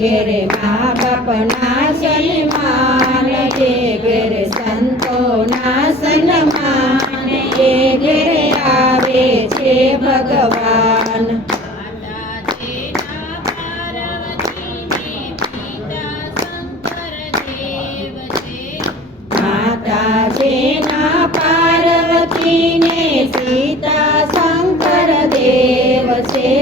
ઘેરે મા બાપના સન્માન, જે ઘેરે સંતોના સન્માન, એ ઘેરે આવે છે ભગવાન. માતાજીના પાર્વતી ને સીતા શંકર દેવ છે.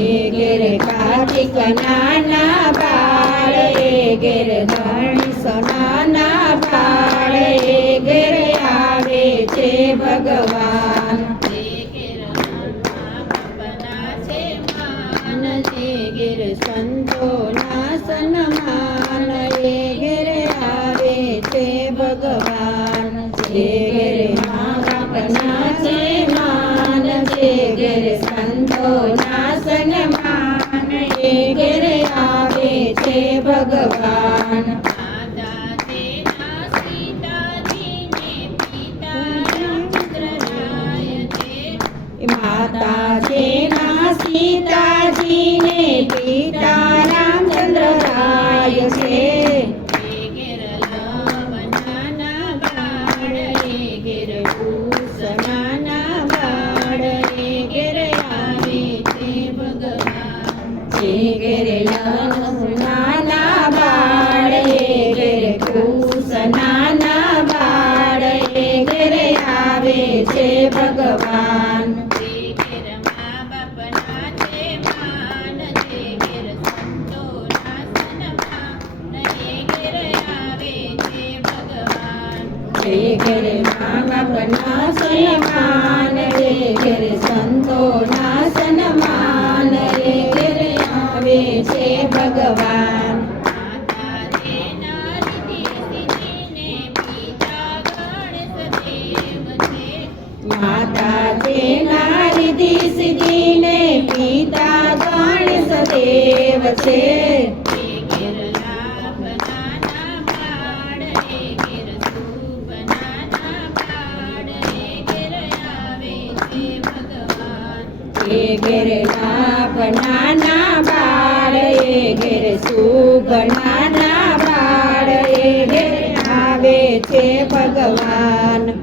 એ ઘેરે કાર્તિક નાના બાળ, એ ઘેરે ગણેશ નાના બાળ, એ ઘેરે આવે છે ભગવાન. ઘેરે સંતોના સન્માન, એ ઘેરે આવે છે ભગવાન. જે ઘેરે મા બાપના છે માન, જે ઘેરે સંતોના સન્માન, એ ઘેરે આવે છે ભગવાન. માતાજીના સીતાજીને પિતા રામચંદ્ર રાય છે. એ ઘેરે નાના બાળ, એ ઘેરે કુશ નાના બાળ, એ ઘેરે આવે છે ભગવાન. એ ઘેરે મા બાપના સન્માન, એ ઘેરે સંતોના સન્માન, એ ઘેરે આવે છે ભગવાન. માતાજીના રિદ્ધિ સિદ્ધિને પિતા ગણેશ દેવ છે. એ ઘેરે લાભ નાના બાળ, એ ઘેરે શુભ નાના બાળ, એ ઘેરે આવે છે ભગવાન.